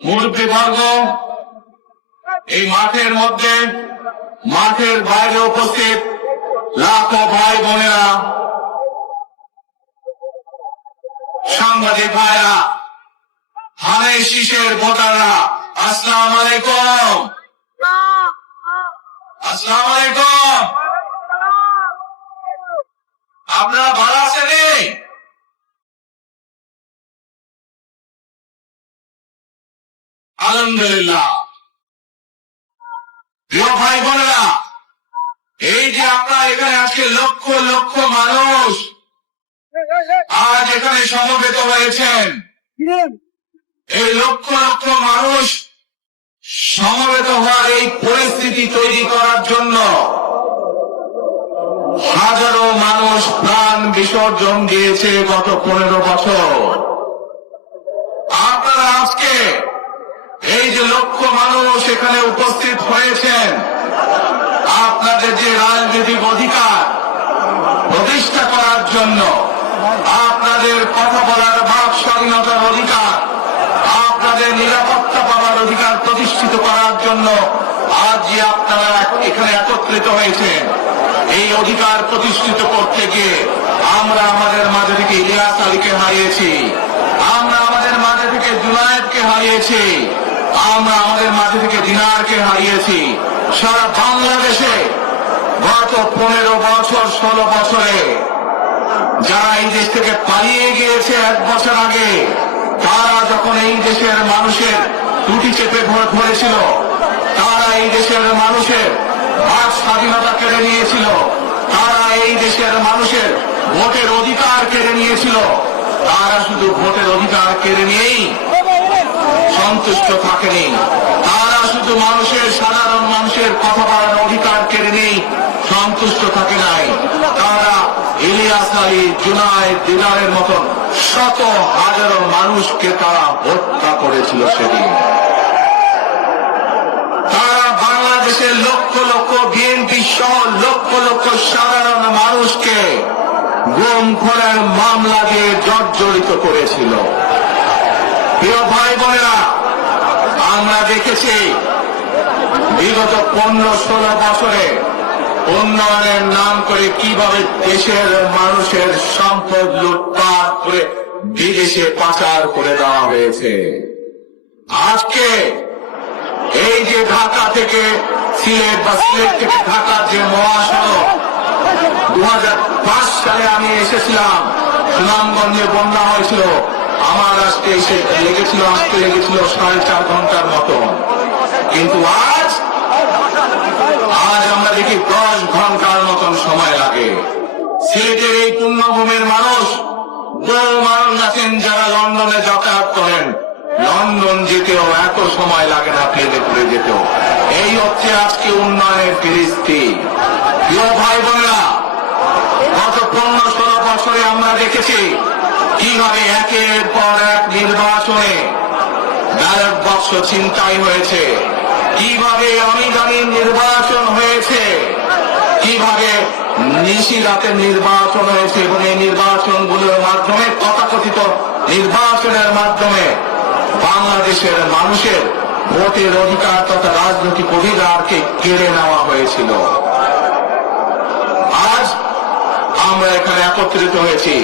মুরব্বীবর্গ, এই মাঠের মধ্যে, মাঠের বাইরে উপস্থিত লাখো ভাই বোনেরা, সাংবাদিক ভাইরা, ধানের শীষের ভোটাররা, আসসালামু আলাইকুম। আসসালামু আলাইকুম। আপনারা ভালো আছেন? আলহামদুলিল্লাহ। প্রিয় ভাই বোনেরা, এই যে আপনারা এখানে আজকে লক্ষ লক্ষ মানুষ আজ এখানে সমবেত হয়েছেন, এই লক্ষ লক্ষ মানুষ সমবেত হওয়ার এই পরিস্থিতি তৈরি করার জন্য হাজারো মানুষ প্রাণ বিসর্জন দিয়েছে গত 15 বছর। আপনারা আজকে এই যে লক্ষ মানুষ এখানে উপস্থিত হয়েছেন, আপনাদের যে রাজনৈতিক অধিকার প্রতিষ্ঠা করার জন্য, আপনাদের কথা বলার বাক স্বাধীনতার অধিকার, আপনাদের নিরাপত্তা পাওয়ার অধিকার প্রতিষ্ঠিত করার জন্য আজ যে আপনারা এখানে একত্রিত হয়েছেন, এই অধিকার প্রতিষ্ঠিত করতে গিয়ে আমরা আমাদের মাঝে থেকে ইলিয়াস আলীকে হারিয়েছি, আমরা আমাদের মাঝে থেকে জুনায়েদকে হারিয়েছি, আমরা আমাদের মাঝে থেকে দিনারকে হারিয়েছি। সারা বাংলাদেশে গত 15 বছর 16 বছরে যারা এই দেশ থেকে পালিয়ে গিয়েছে 1 বছর আগে, তারা যখন এই দেশের মানুষের টুটি চেপে ধরেছিল, তারা এই দেশের মানুষের বাক স্বাধীনতা কেড়ে নিয়েছিল, তারা এই দেশের মানুষের ভোটের অধিকার কেড়ে নিয়েছিল, তারা শুধু ভোটের অধিকার কেড়ে নিয়েই সন্তুষ্ট থাকেনি, তারা শুধু সাধারণ মানুষের কথা বলার অধিকার কেড়ে নেই সন্তুষ্ট থাকে নাই, তারা ইলিয়াস আলী, জুনায়েদ, দিদারের মতন শত হাজারো মানুষকে তারা হত্যা করেছিল সেদিন। তারা বাংলাদেশের লক্ষ লক্ষ বিএনপি সহ লক্ষ লক্ষ সাধারণ মানুষকে গুম খুনের মামলা দিয়ে জর্জরিত করেছিল। প্রিয় ভাই বোনেরা, আমরা দেখেছি বিগত 15-16 বছরে উন্নয়নের নাম করে কিভাবে দেশের মানুষের সম্পদ লুটপাট করে বিদেশে পাচার করে দেওয়া হয়েছে। আজকে এই যে ঢাকা থেকে সিলেট বা সিলেট থেকে ঢাকার যে মহাসড়ক, 2005 সালে আমি এসেছিলাম, সুনামগঞ্জে বন্যা হয়েছিল, আমার আসতে আসতে লেগেছিল 4.5 ঘন্টার মতো, কিন্তু আজ আমরা দেখি 10 ঘন্টার মতন সময় লাগে। সিলেটের এই পুণ্যভূমির মানুষ, বহু মানুষ আছেন যারা লন্ডনে যাতায়াত করেন, লন্ডন যেতেও এত সময় লাগে না প্লেনে করে যেতেও। এই হচ্ছে আজকে উন্নয়নের ফিরিস্তি। প্রিয় ভাই বোনেরা, গত 15-16 বছরে আমরা দেখেছি কিভাবে একের পর এক নির্বাচনে ব্যালট বাক্স ছিনতাই হয়েছে, কিভাবে অনিদানি নির্বাচন হয়েছে, কিভাবে নিশিরাতের নির্বাচন হয়েছে, এবং এই নির্বাচনগুলোর মাধ্যমে, তথাকথিত নির্বাচনের মাধ্যমে বাংলাদেশের মানুষের ভোটের অধিকার তথা রাজনৈতিক অধিকারকে কেড়ে নেওয়া হয়েছিল। আজ আমরা এখানে একত্রিত হয়েছি,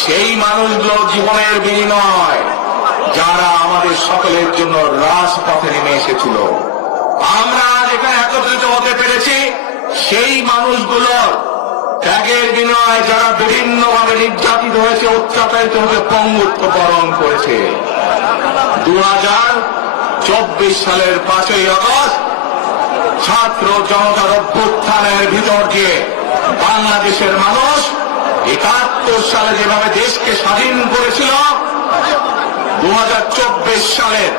সেই মানুষগুলো জীবনের বিনিময় যারা আমাদের সকলের জন্য রাজপথে নেমে এসেছিল। আমরা আজ এখানে একত্রিত হতে পেরেছি সেই মানুষগুলোর ত্যাগের বিনিময়ে যারা বিভিন্নভাবে নির্যাতিত হয়েছে, অত্যাচারিত হয়েছে, পঙ্গুত্ব বরণ করেছে। 2024 সালের 5ই আগস্ট ছাত্র জনতার অভ্যুত্থানের ভিতর দিয়ে বাংলাদেশের মানুষ 71 সালে যেভাবে দেশকে স্বাধীন করেছিল, 2024 সালের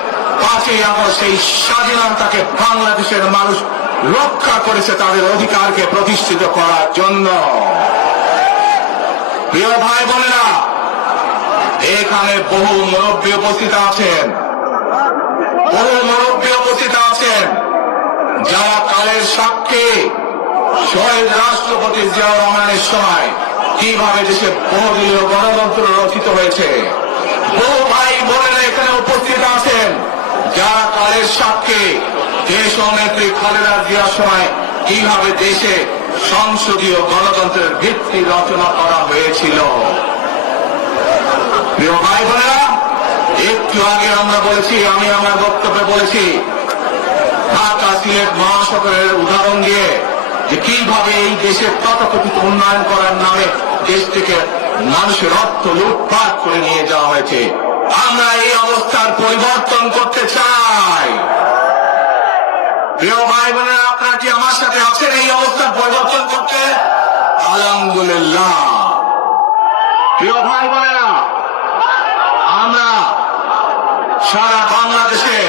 5ই আগস্ট সেই স্বাধীনতাকে বাংলাদেশের মানুষ রক্ষা করেছে তাদের অধিকারকে প্রতিষ্ঠিত করার জন্য। প্রিয় ভাই বোনেরা, এখানে বহু মুরব্বী উপস্থিত আছেন, যারা কালের সাক্ষী শহীদ রাষ্ট্রপতি জিয়াউর রহমানের সময় কিভাবে দেশে বহুদলীয় গণতন্ত্র রচিত হয়েছে। বহু ভাই বোনেরা কালের সাক্ষী দেশ নেত্রী খালেদা জিয়ার সময় কিভাবে দেশে সংসদীয় গণতন্ত্রের ভিত্তি রচনা করা হয়েছিল। প্রিয় ভাই বোনেরা, একটু আগে আমরা বলেছি, আমি আমার বক্তব্যে বলেছি, ঢাকা সিলেট মহাসড়কের উদাহরণ দিয়ে যে কিভাবে এই দেশের তথাকথিত উন্নয়ন করার নামে দেশ থেকে মানুষের অর্থ লুটপাট করে নিয়ে যাওয়া হয়েছে। আমরা এই অবস্থার পরিবর্তন করতে চাই। প্রিয় ভাই বোনেরা, আপনারা কি আমার সাথে আছেন এই অবস্থার পরিবর্তন করতে? আলহামদুলিল্লাহ। প্রিয় ভাই বোনেরা, আমরা সারা বাংলাদেশের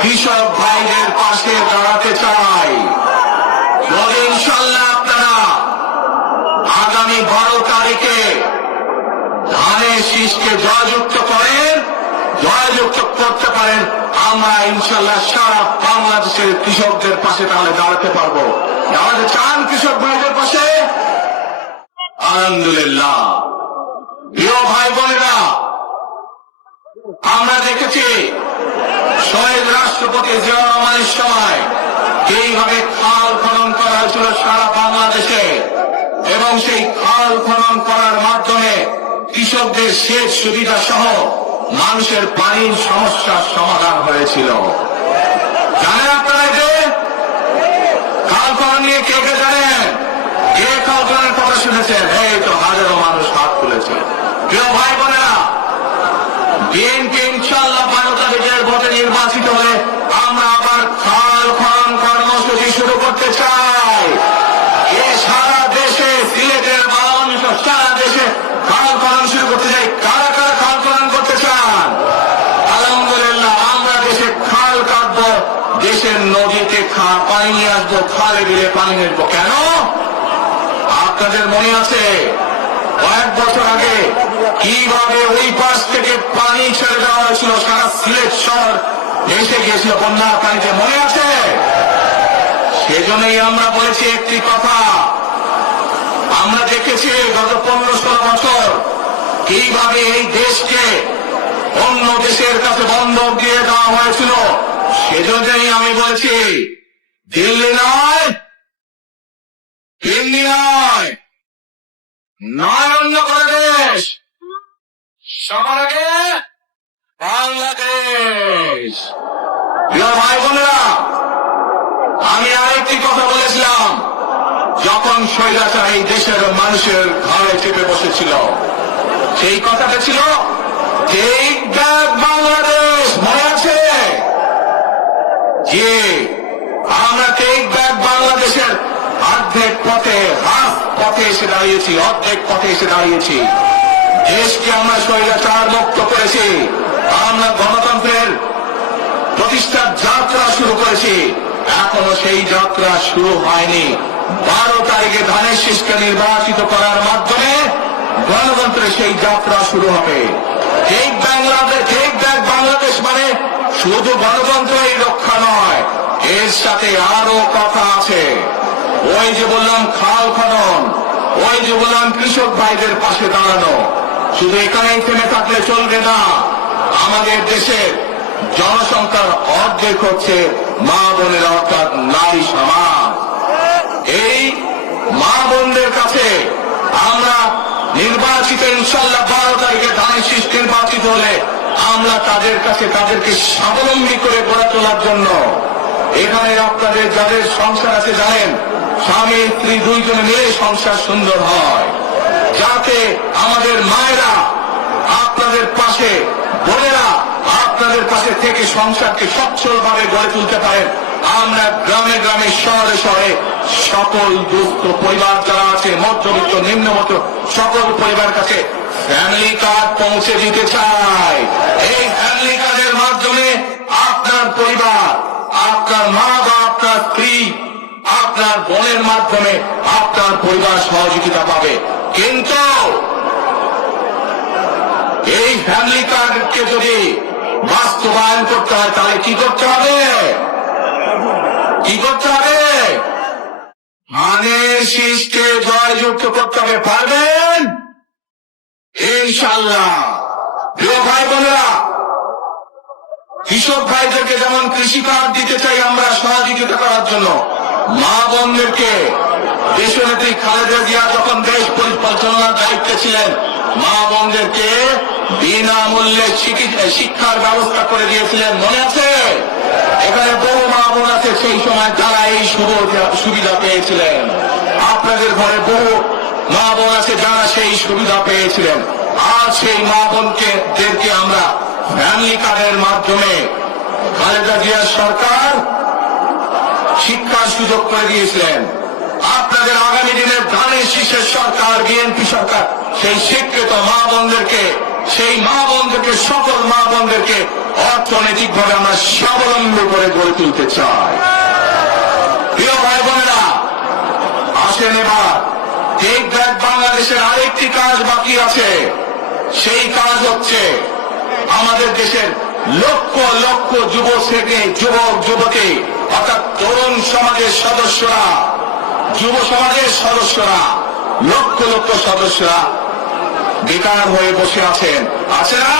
কৃষক ভাইদের পাশে দাঁড়াতে চাই। যদি ইনশাল্লাহ আপনারা আগামী 12 তারিখে ধানের শীষকে জয়যুক্ত করেন, জয়যুক্ত করতে পারেন, আমরা ইনশাল্লাহ সারা বাংলাদেশের কৃষকদের পাশে তাহলে দাঁড়াতে পারবো। আমাদের চান কৃষক ভাইদের পাশে? আলহামদুলিল্লাহ। প্রিয় ভাই বোনেরা, আমরা দেখেছি শহীদ রাষ্ট্রপতি জিয়া রহমানের সময় এইভাবে খাল খনন করা হয়েছিল সারা বাংলাদেশে, এবং সেই খাল খনন করার মাধ্যমে কৃষকদের সেচ সুবিধা সহ মানুষের পানির সমস্যার সমাধান হয়েছিল। জানেন আপনারা যে খাল খনন নিয়ে কে কে জানেন? কে খাল খননের কথা শুনেছেন? এই তো হাজারো মানুষ হাত তুলেছে। প্রিয় ভাই বোনেরা, বিএনপি ইনশাল্লাহ 12 তারিখের ভোটে নির্বাচিত হলে আমরা আবার খাল খনন কর্মসূচি শুরু করতে চাই। সারা দেশে, সিলেটের মানুষ সারা দেশে খাল খনন শুরু করতে চাই। কারা কারা খাল খনন করতে চান? আলহামদুলিল্লাহ। আমরা দেশে খাল কাটবো, দেশের নদীতে পানি নিয়ে আসবো, খালে দিলে পানি নেবো। কেন? আপনাদের মনে আছে কয়েক বছর আগে কিভাবে ওই পাশ থেকে পানি ছেড়ে দেওয়া হয়েছিল, সারা সিলেট শহর ভেসে গিয়েছিল বন্যার পানিতে, মনে আছে? সেজন্যই আমরা বলেছি একটি কথা, আমরা দেখেছি গত 15-16 বছর কিভাবে এই দেশকে অন্য দেশের কাছে বন্ধক দিয়ে দেওয়া হয়েছিল। সেজন্যই আমি বলেছি, দিল্লি নয়, দিল্লি নয়, নয় অন্য কোনো দেশ, সবার আগে বাংলাদেশ। প্রিয় ভাই বোনেরা, আমি আরেকটি কথা বলেছিলাম, যখন স্বৈরাচার এই দেশের মানুষের ঘরে চেপে বসেছিল, সেই কথাটা ছিল টেক ব্যাক বাংলাদেশ। মনে আছে? যে আমরা টেক ব্যাক বাংলাদেশের অর্ধেক পথে, হাফ পথে এসে দাঁড়িয়েছি, অর্ধেক পথে এসে দাঁড়িয়েছি। দেশকে আমরা স্বৈরাচার মুক্ত করেছি, আমরা গণতন্ত্রের প্রতিষ্ঠার যাত্রা শুরু করেছি। এখনো সেই যাত্রা শুরু হয়নি। 12 তারিখে ধানের শীষকে নির্বাচিত করার মাধ্যমে গণতন্ত্রের সেই যাত্রা শুরু হবে। টেক ব্যাক বাংলাদেশ মানে শুধু গণতন্ত্রই রক্ষা নয়, এর সাথে আরো কথা আছে। ওই যে বললাম খাল খনন, ওই যে বললাম কৃষক ভাইদের পাশে দাঁড়ানো, শুধু এখানেই থেমে থাকলে চলবে না। আমাদের দেশের জনসংখ্যার অর্ধেক হচ্ছে মা বোনেরা, অর্থাৎ নারী সমাজ। এই মা বোনদের কাছে আমরা নির্বাচিত ইনশাল্লাহ 12 তারিখে ধানের শীষ নির্বাচিত হলে আমরা তাদের কাছে তাদেরকে স্বাবলম্বী করে গড়ে তোলার জন্য, এখানে আপনাদের যাদের সংসার আছে জানেন, স্বামী স্ত্রী দুইজনে মিলে সংসার সুন্দর হয়, যাতে আমাদের মায়েরা আপনাদের পাশে, বোনেরা আপনাদের পাশে থেকে সংসারকে সচ্ছলভাবে গড়ে তুলতে পারেন। আমরা গ্রামে গ্রামে, শহরে শহরে সকল দুস্থ পরিবার যারা আছে, মধ্যবিত্ত নিম্নমধ্য সকল পরিবার কাছে ফ্যামিলি কার্ড পৌঁছে দিতে চাই। এই ফ্যামিলি কার্ডের মাধ্যমে আপনার পরিবার, আপনার মা বা আপনার স্ত্রী, আপনার বোনের মাধ্যমে আপনার পরিবার সহযোগিতা পাবে। কিন্তু এই ফ্যামিলি কার্ডকে যদি বাস্তবায়ন করতে হয় তাহলে কি করতে হবে? কি করতে হবে? ধানের শীষকে জয়যুক্ত করতে হবে। পারবেন ইনশাল্লাহ। প্রিয় ভাই বোনেরা, কৃষক ভাইদেরকে যেমন কৃষি কার্ড দিতে চাই আমরা সহযোগিতা করার জন্য, মা বোনদেরকে দেশনেত্রী খালেদা জিয়া যখন দেশ পরিচালনার দায়িত্বে ছিলেন মা বোনদেরকে বিনামূল্যে শিক্ষার ব্যবস্থা করে দিয়েছিলেন, মনে আছে? এখানে বহু মা বোন আছে সেই সময় যারা এই সুবিধা পেয়েছিলেন। আপনাদের ঘরে বহু মা বোন আছে যারা সেই সুবিধা পেয়েছিলেন। আর সেই মা বোনদেরকে আমরা ফ্যামিলি কার্ডের মাধ্যমে খালেদা জিয়ার সরকার শিক্ষার সুযোগ করে দিয়েছিলেন। আপনাদের আগামী দিনের ধানের শীষের সরকার, বিএনপি সরকার সেই শিক্ষিত মা বোনদেরকে, সেই মা বোনদেরকে, সকল মা বোনদেরকে অর্থনৈতিকভাবে আমরা স্বাবলম্বী করে গড়ে তুলতে চাই। প্রিয় ভাই বোনেরা, আসেন এবার টেক ব্যাক বাংলাদেশের আরেকটি কাজ বাকি আছে। সেই কাজ হচ্ছে আমাদের দেশের লক্ষ লক্ষ যুবক যুবতী অর্থাৎ তরুণ সমাজের সদস্যরা, যুব সমাজের সদস্যরা, লক্ষ লক্ষ সদস্যরা বেকার হয়ে বসে আছেন, আছে না?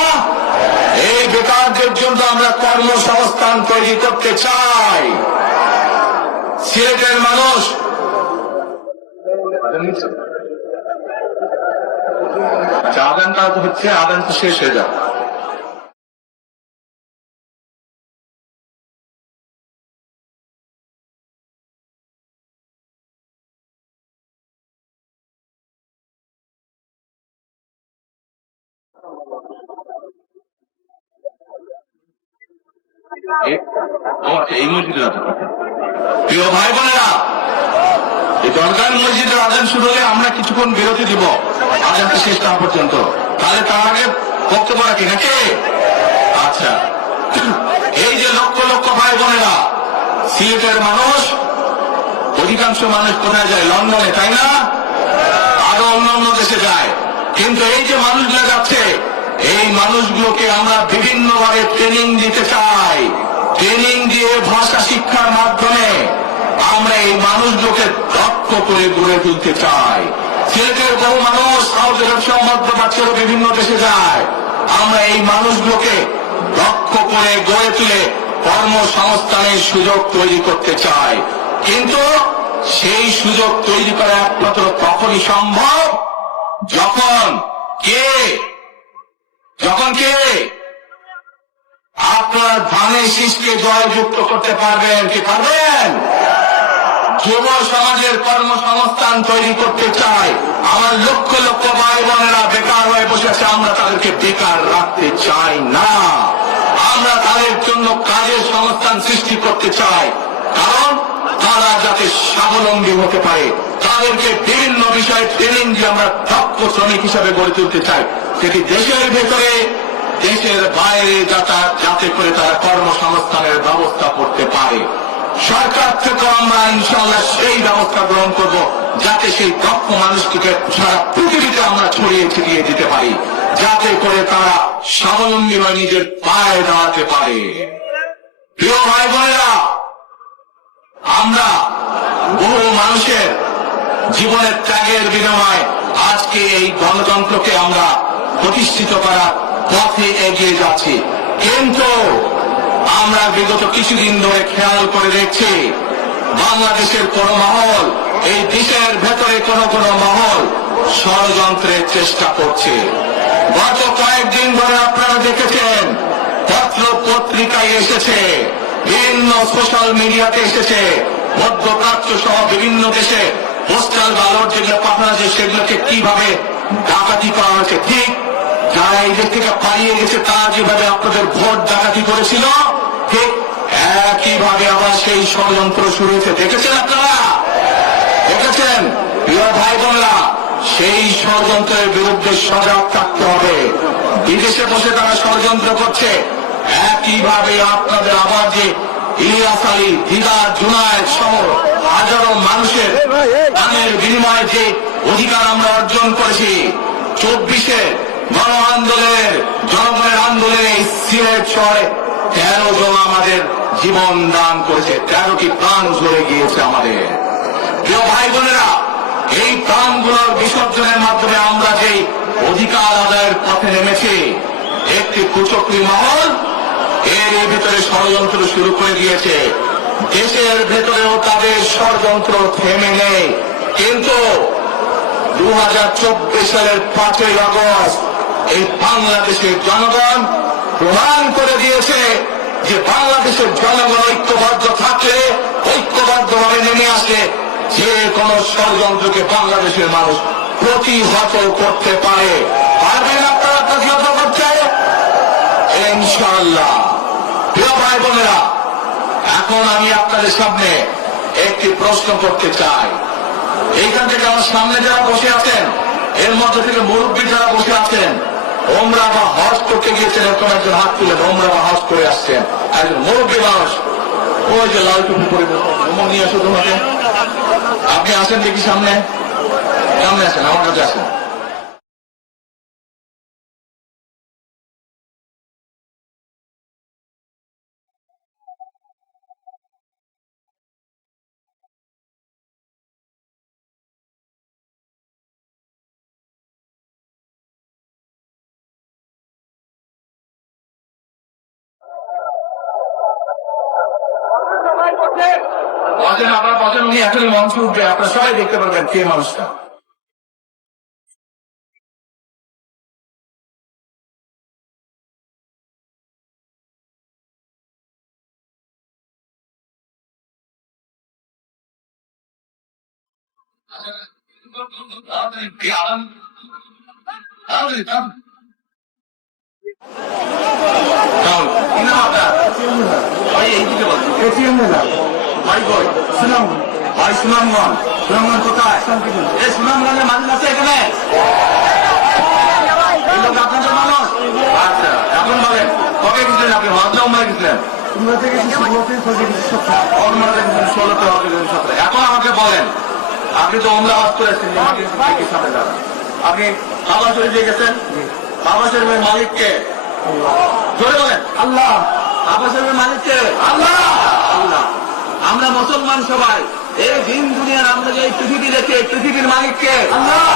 এই বেকারদের জন্য আমরা কর্মসংস্থান তৈরি করতে চাই। সিলেটের মানুষ আদানটা হচ্ছে, আদান তো শেষ হয়ে যাবে। এই মসজিদের প্রিয় ভাই বোনেরা, এই দরগার মসজিদের আজান শুরু হলে আমরা কিছুক্ষণ বিরতি দিব আজানটা শেষ হওয়া পর্যন্ত। তাহলে তার আগে বক্তব্য রাখি নাকি? আচ্ছা, এই যে লক্ষ লক্ষ ভাই বোনেরা, সিলেটের মানুষ, অধিকাংশ মানুষ কোথায় যায়? লন্ডনে, তাই না? আরো অন্যান্য দেশে যায়। কিন্তু এই যে মানুষগুলো যাচ্ছে, এই মানুষগুলোকে আমরা বিভিন্নভাবে ট্রেনিং দিতে চাই। ট্রেনিং দিয়ে ভাষা শিক্ষার মাধ্যমে আমরা এই মানুষগুলোকে দক্ষ করে গড়ে তুলতে চাই। সিলেটের বহু মানুষ সৌদি আরব সহ মধ্যপ্রাচ্যের বিভিন্ন দেশে যায়। আমরা এই মানুষগুলোকে দক্ষ করে গড়ে তুলে কর্মসংস্থানের সুযোগ তৈরি করতে চাই। কিন্তু সেই সুযোগ তৈরি করা একমাত্র তখনই সম্ভব যখন কে আপনার ধানের শীষকে জয়যুক্ত করতে পারবেন। কি পারবেন? যুব সমাজের কর্মসংস্থান তৈরি করতে চাই। আমার লক্ষ লক্ষ ভাই বোনেরা বেকার হয়ে বসে আছে, আমরা তাদেরকে বেকার রাখতে চাই না। আমরা তাদের জন্য কাজের সংস্থান সৃষ্টি করতে চাই, কারণ তারা যাতে স্বাবলম্বী হতে পারে। তাদেরকে বিভিন্ন বিষয়ে ট্রেনিং দিয়ে আমরা দক্ষ শ্রমিক হিসাবে গড়ে তুলতে চাই, সেটি দেশের ভেতরে, দেশের বাইরে যাতে করে তারা কর্মসংস্থানের ব্যবস্থা করতে পারে। সরকার থেকে আমরা ইনশাআল্লাহ সেই ব্যবস্থা গ্রহণ করব, যাতে সেই দক্ষ মানুষটিকে সারা পৃথিবীতে আমরা ছড়িয়ে ছিটিয়ে দিতে পারি, যাতে করে তারা স্বাবলম্বী হয়ে নিজের পায়ে দাঁড়াতে পারে। প্রিয় ভাই বোনেরা, আমরা বহু মানুষের জীবনের ত্যাগের বিনিময়ে আজকে এই গণতন্ত্রকে আমরা প্রতিষ্ঠিত করার পথে এগিয়ে যাচ্ছি। কিন্তু আমরা বিগত কিছুদিন ধরে খেয়াল করে দেখছি, বাংলাদেশের কোন মহল, এই দেশের ভেতরে কোন কোন মহল ষড়যন্ত্রের চেষ্টা করছে। গত কয়েকদিন ধরে আপনারা দেখেছেন, পত্র পত্রিকায় এসেছে, বিভিন্ন সোশ্যাল মিডিয়াতে এসেছে, মধ্যপ্রাচ্য সহ বিভিন্ন দেশে পোস্টাল ব্যালট যেগুলো পাঠানো হয়েছে সেগুলোকে কিভাবে ডাকাতি করা হয়েছে। ঠিক যারা এই দেশ থেকে পালিয়ে গেছে তারা যেভাবে আপনাদের ভোট ডাকাতি করেছিল, ঠিক একইভাবে আবার সেই ষড়যন্ত্র শুরু হয়েছে। দেখেছেন আপনারা? দেখেছেন? প্রিয় ভাই বোনেরা, সেই ষড়যন্ত্রের বিরুদ্ধে সজাগ থাকতে হবে। বিদেশে বসে তারা ষড়যন্ত্র করছে, একইভাবে আপনাদের আবার যে ইলিয়াস আলী, দিদার, জুনায়েদ সহ হাজারো মানুষের প্রাণের বিনিময়ে যে অধিকার আমরা অর্জন করেছি, 24-এ গণ আন্দোলনের, জনগণের আন্দোলনে সিলেট শহরে 13 জন আমাদের জীবন দান করেছে, 13টি প্রাণ ঝরে গিয়েছে আমাদের। প্রিয় ভাই বোনেরা, এই প্রাণগুলোর বিসর্জনের মাধ্যমে আমরা যে অধিকার আদায়ের পথে নেমেছি, একটি কুচক্রী মহল এর ভিতরে ষড়যন্ত্র শুরু করে দিয়েছে। দেশের ভেতরেও তাদের ষড়যন্ত্র থেমে নেই, কিন্তু 2024 সালের 5ই আগস্ট এই বাংলাদেশের জনগণ প্রমাণ করে দিয়েছে যে বাংলাদেশের জনগণ ঐক্যবদ্ধ থাকলে, ঐক্যবদ্ধভাবে নেমে আসে, যে কোন ষড়যন্ত্রকে বাংলাদেশের মানুষ প্রতিহত করতে পারে। পারবেন আপনারা প্রতিহত করতে? ইনশাআল্লাহ। প্রিয় ভাই বোনেরা, এখন আমি আপনাদের সামনে একটি প্রশ্ন করতে চাই। এইখান থেকে আমার সামনে যারা বসে আছেন, এর মধ্যে থেকে মুরব্বী যারা বসে আছেন, ওমরা বা হজ করতে গিয়েছেন, এরকম একজন হাত তুলেন, ওমরা বা হজ করে আসছেন, একজন মুরব্বী মানুষ, ওই যে লাল টুপি পরে নিয়ে আসো তোমাকে। আপনি আসেন দেখি সামনে, সামনে আসেন, আমার কাছে আসেন। বসেন, আপনারা বসেন, উনি এখন মঞ্চে উঠবে, আপনারা সবাই দেখতে পারবেন কে মানুষটা। ভাই সুনামগঞ্জ, সুনামগঞ্জ কোথায়? এই সুনামগঞ্জের মানুষ আছে এখানে? আপনাদের মানুষ? আচ্ছা, এখন বলেন কবে গেছিলেন আপনি? হজে উমরায় গেছিলেন? এখন আমাকে বলেন, আপনি তো উমরা হজ করেছেন, আপনি কাবা শরীফে গেছেন, কাবা শরীফের মালিককে জোরে বলেন আল্লাহ। কাবা শরীফের মালিককে আল্লাহ। আল্লাহ। আমরা মুসলমান সবাই এই দিন দুনিয়ার, আমরা যে পৃথিবী দেখি, পৃথিবীর মালিককে আল্লাহ।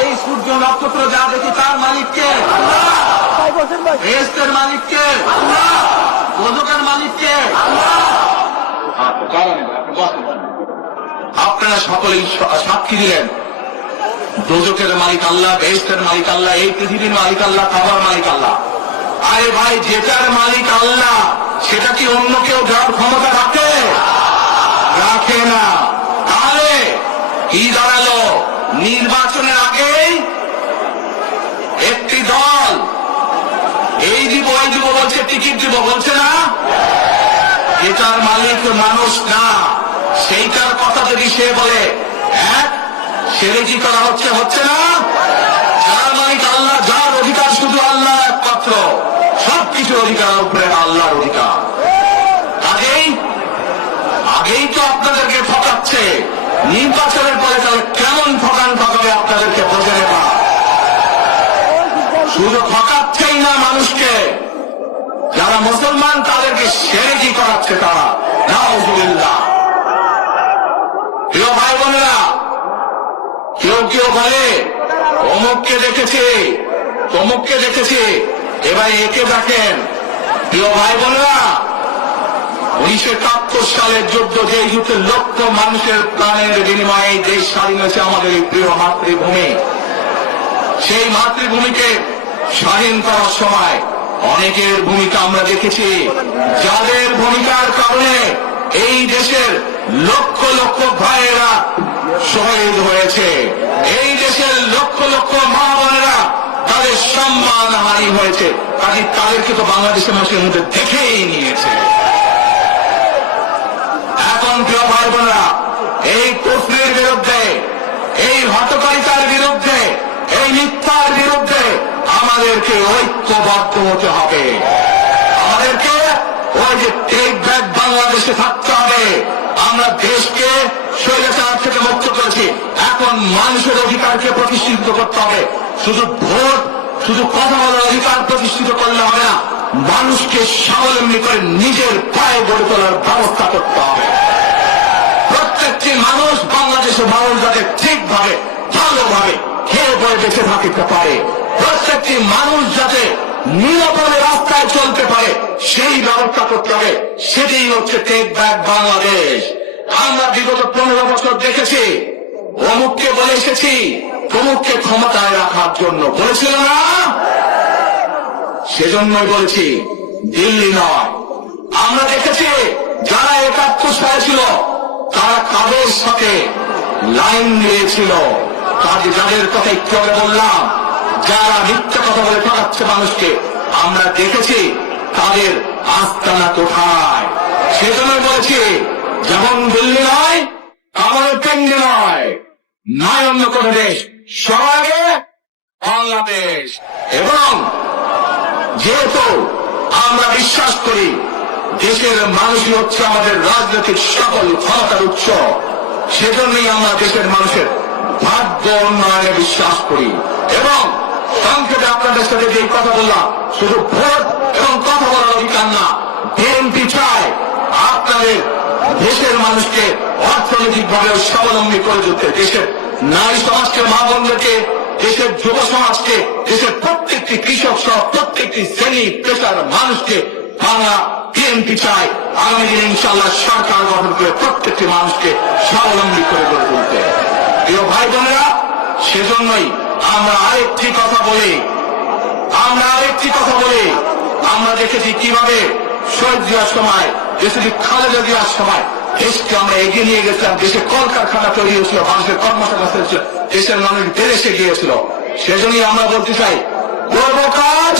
এই সূর্য নক্ষত্র যা দেখি তার মালিককে আল্লাহ। বেহেশতের মালিককে আল্লাহ। দোজখের মালিককে আল্লাহ। আপনারা সকলেই সাক্ষী দিলেন, দোজখের মালিক আল্লাহ, বেহেশতের মালিক আল্লাহ, এই পৃথিবীর মালিক আল্লাহ, কাবার মালিক আল্লাহ। আরে ভাই, যেটার মালিক আল্লাহ সেটা কি অন্য কেউ দেওয়ার ক্ষমতা রাখে? রাখে না। তাহলে কি দাঁড়ালো? নির্বাচনের আগেই একটি দল এই দিব ওই দিব বলছে, টিকিট দিব বলছে না? এটার মালিক মানুষ না, সেইটার কথা যদি সে বলে, সেরেকি করা হচ্ছে, হচ্ছে না? যার মালিক আল্লাহ, যার অধিকার শুধু আল্লাহ একমাত্র, সবকিছুর অধিকার উপরে আল্লাহর অধিকার। আগেই তো আপনাদেরকে ঠকাচ্ছে, নির্বাচনের পরে তাহলে কেমন ঠকাবে আপনাদেরকে বোঝে নেবা। শুধু ঠকাচ্ছেই না মানুষকে, যারা মুসলমান তাদেরকে শিরকি করাচ্ছে তারা। নাউযুবিল্লাহ। প্রিয় ভাই বোনেরা, কেউ কেউ বলে অমুককে দেখেছে, তমুককে দেখেছে, এবার একে দেখেন। প্রিয় ভাই বোনেরা, 1971 সালের যুদ্ধ, যে যুদ্ধে লক্ষ মানুষের প্রাণের বিনিময়ে দেশ স্বাধীন হয়েছে, আমাদের এই প্রিয় মাতৃভূমি, সেই মাতৃভূমিকে স্বাধীন করার সময় অনেকের ভূমিকা আমরা দেখেছি, যাদের ভূমিকার কারণে এই দেশের লক্ষ লক্ষ ভাইয়েরা শহীদ হয়েছে, এই দেশের লক্ষ লক্ষ মা বোনেরা তাদের সম্মান হানি হয়েছে। কাজে তাদেরকে তো বাংলাদেশের মানুষের মধ্যে দেখেই নিয়েছে। এখন প্রিয় ভাই বোনেরা, এই কুফরির বিরুদ্ধে, এই হটকারিতার বিরুদ্ধে, এই মিথ্যার বিরুদ্ধে আমাদেরকে ঐক্যবদ্ধ হতে হবে। আমাদেরকে ওই যে টেক ব্যাক বাংলাদেশে থাকতে হবে। আমরা দেশকে স্বৈরাচার থেকে মুক্ত করেছি, এখন মানুষের অধিকারকে প্রতিষ্ঠিত করতে হবে। শুধু ভোট, শুধু কথা বলার অধিকার প্রতিষ্ঠিত করলে হবে না, মানুষকে স্বাবলম্বী করে নিজের পায়ে গড়ে তোলার ব্যবস্থা করতে হবে। প্রত্যেকটি মানুষ, বাংলাদেশের মানুষ যাতে ঠিকভাবে, ভালোভাবে খেয়ে বয়ে বেঁচে থাকতে পারে, প্রত্যেকটি মানুষ যাতে নিরাপদে রাস্তায় কোথায় চলতে পারে সেই ব্যবস্থা করতে হবে। সেটাই হচ্ছে টেক ব্যাক বাংলাদেশ। আমরা বিগত 15 বছর দেখেছি, অমুককে বলে এসেছি প্রমুখকে ক্ষমতায় রাখার জন্য, বলেছিল না? সেজন্যই বলেছি দিল্লি নয়। আমরা দেখেছি যারা 71 সালে ছিল তারা কাদের সাথে লাইন দিয়েছিল, যাদের কথা একটু আগে বললাম, যারা মিথ্যা কথা বলে ঠকাচ্ছে মানুষকে, আমরা দেখেছি তাদের আস্তানা কোথায়। সেজন্যই বলেছি যেমন দিল্লি নয়, আমাদের পেন্ডি নয়, নয় অন্য কোন দেশ, সবার আগে বাংলাদেশ। এবং যেহেতু আমরা বিশ্বাস করি দেশের মানুষই হচ্ছে আমাদের রাজনৈতিক সকল ক্ষমতার উৎস, সেজন্যই আমরা দেশের মানুষের ভাগ্য উন্নয়নে বিশ্বাস করি। এবং সংক্ষেপে আপনাদের সাথে যে কথা বললাম, শুধু ভোট এবং কথা বলার অধিকার না, বিএনপি চায় আপনাদের দেশের মানুষকে অর্থনৈতিকভাবে স্বাবলম্বী করে তুলতে, দেশের নারী সমাজকে, মা বোনদেরকে, দেশের যুব সমাজকে, দেশের প্রত্যেকটি কৃষক সহ প্রত্যেকটি শ্রেণী পেশার মানুষকে বাংলা বিএনপি চায় আগামী দিনে ইনশাআল্লাহ সরকার গঠন করে প্রত্যেকটি মানুষকে স্বাবলম্বী করে গড়ে তুলতে। প্রিয় ভাই বোনেরা, সেজন্যই আমরা আরেকটি কথা বলি, আমরা দেখেছি কিভাবে শহীদ জিয়ার সময়, দেশে খালেদা জিয়ার সময় দেশকে আমরা এগিয়ে নিয়ে গেছিলাম। দেশে কলকারখানা তৈরি হয়েছিল, মানুষের কর্মসংস্থান হয়েছিল, দেশের মানুষ বিদেশে গিয়েছিল। সেজন্যই আমরা বলতে চাই, করব কাজ,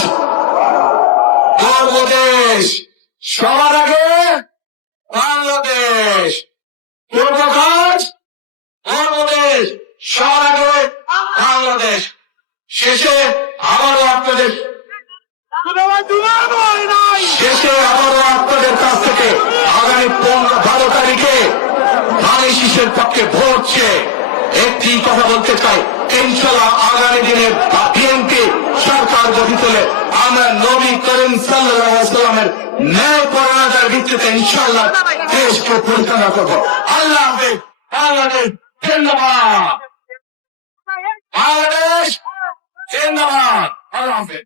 করব দেশ, সবার আগে বাংলাদেশ। করব কাজ, করব দেশ, সবার আগে বাংলাদেশ। শেষে আবারও আপনাদের কাছ থেকে আগামী 12 তারিখে ধানের শীষের পক্ষে ভোট চেয়ে একটি কথা বলতে চাই, ইনশাআল্লাহ আগামী দিনে বিএনপি সরকার গঠিত হলে আমরা নবী করিম সাল্লাল্লাহু আলাইহি ওয়াসাল্লামের ন্যায় পরায়ণতার ভিত্তিতে ইনশাআল্লাহ দেশকে পরিচালনা করব। আল্লাহ হাফেজ। বাংলাদেশ জিন্দাবাদ, বাংলাদেশ জিন্দাবাদ। আল্লাহ হাফেজ।